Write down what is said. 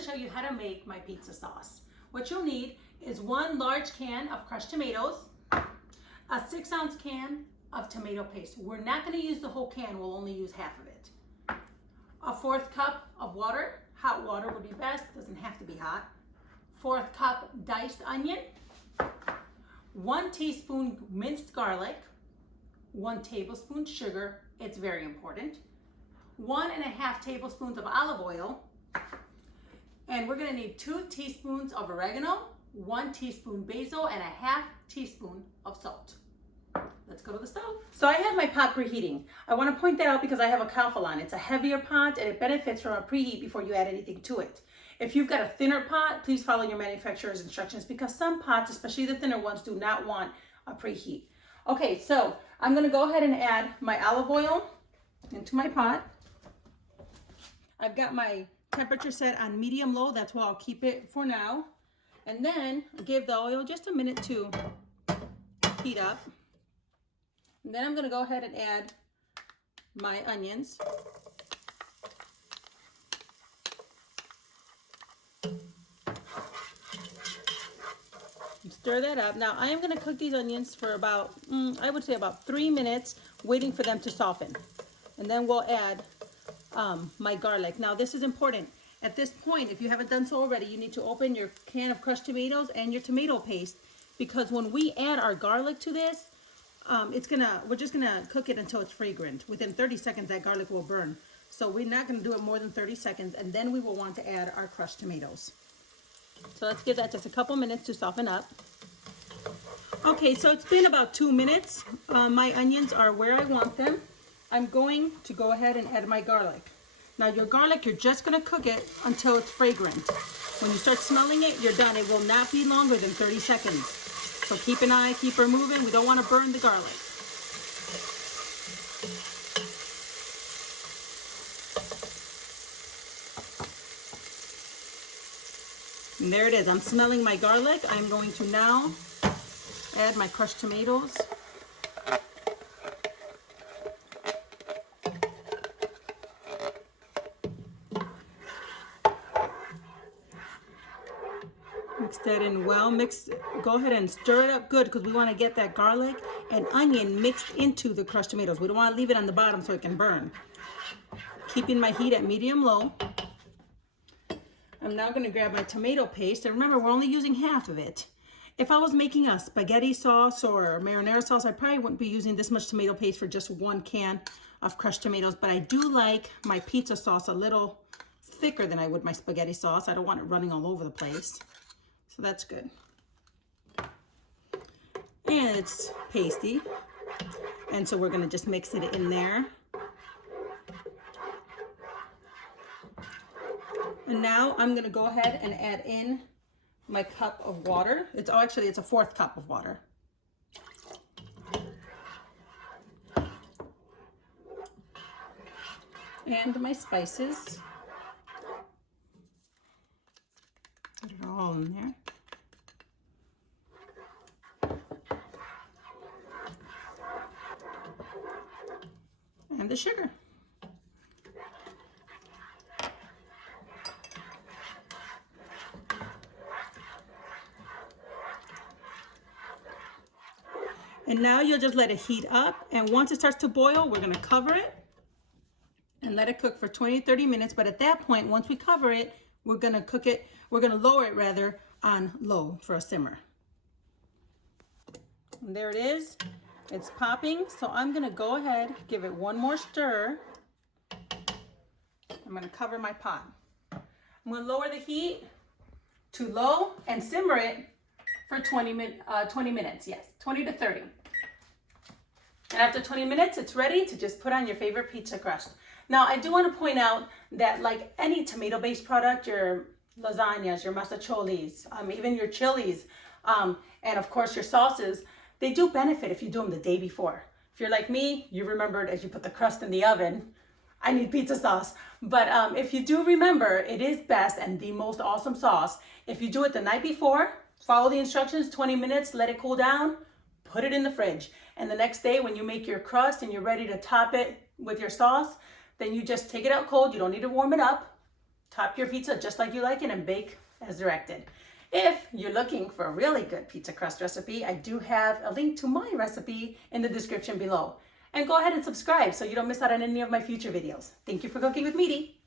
to show you how to make my pizza sauce. What you'll need is 1 large can of crushed tomatoes, a 6-ounce can of tomato paste. We're not going to use the whole can, we'll only use half of it. A 1/4 cup of water, hot water would be best, doesn't have to be hot. 1/4 cup diced onion, 1 teaspoon minced garlic, 1 tablespoon sugar, it's very important, 1.5 tablespoons of olive oil, and we're gonna need 2 teaspoons of oregano, 1 teaspoon basil, and a 1/2 teaspoon of salt. Let's go to the stove. So I have my pot preheating. I want to point that out because I have a Calphalon. It's a heavier pot and it benefits from a preheat before you add anything to it. If you've got a thinner pot, please follow your manufacturer's instructions because some pots, especially the thinner ones, do not want a preheat. Okay, so I'm going to go ahead and add my olive oil into my pot. I've got my temperature set on medium-low. That's where I'll keep it for now. And then give the oil just a minute to heat up. And then I'm going to go ahead and add my onions. Stir that up. Now I am going to cook these onions for about, I would say about 3 minutes, waiting for them to soften. And then we'll add my garlic. Now this is important. At this point, if you haven't done so already, you need to open your can of crushed tomatoes and your tomato paste, because when we add our garlic to this, we're just gonna cook it until it's fragrant. Within 30 seconds, that garlic will burn. So we're not gonna do it more than 30 seconds, and then we will want to add our crushed tomatoes. So let's give that just a couple minutes to soften up. Okay, so it's been about 2 minutes. My onions are where I want them. I'm going to go ahead and add my garlic. Now your garlic, you're just gonna cook it until it's fragrant. When you start smelling it, you're done. It will not be longer than 30 seconds. So keep an eye, keep her moving. We don't want to burn the garlic. And there it is. I'm smelling my garlic. I'm going to now add my crushed tomatoes. Mix that in well. Go ahead and stir it up good because we want to get that garlic and onion mixed into the crushed tomatoes. We don't want to leave it on the bottom so it can burn. Keeping my heat at medium-low. I'm now going to grab my tomato paste. And remember, we're only using half of it. If I was making a spaghetti sauce or marinara sauce, I probably wouldn't be using this much tomato paste for just 1 can of crushed tomatoes. But I do like my pizza sauce a little thicker than I would my spaghetti sauce. I don't want it running all over the place. So that's good. And it's pasty. And so we're going to just mix it in there. And now I'm going to go ahead and add in my cup of water. It's a 1/4 cup of water. And my spices. Put it all in there. And the sugar. And now you'll just let it heat up. And once it starts to boil, we're going to cover it and let it cook for 20-30 minutes. But at that point, once we cover it, we're going to lower it rather on low for a simmer. And there it is. It's popping. So I'm going to go ahead, give it one more stir. I'm going to cover my pot. I'm going to lower the heat to low and simmer it for 20 minutes. Yes, 20 to 30. And after 20 minutes, it's ready to just put on your favorite pizza crust. Now, I do want to point out that like any tomato-based product, your lasagnas, your masacholis, even your chilies, and of course your sauces, they do benefit if you do them the day before. If you're like me, you remembered as you put the crust in the oven, I need pizza sauce. But if you do remember, it is best and the most awesome sauce if you do it the night before. Follow the instructions, 20 minutes, let it cool down, put it in the fridge. And the next day when you make your crust and you're ready to top it with your sauce, then you just take it out cold. You don't need to warm it up. Top your pizza just like you like it and bake as directed. If you're looking for a really good pizza crust recipe, I do have a link to my recipe in the description below. And go ahead and subscribe so you don't miss out on any of my future videos. Thank you for cooking with Meaty.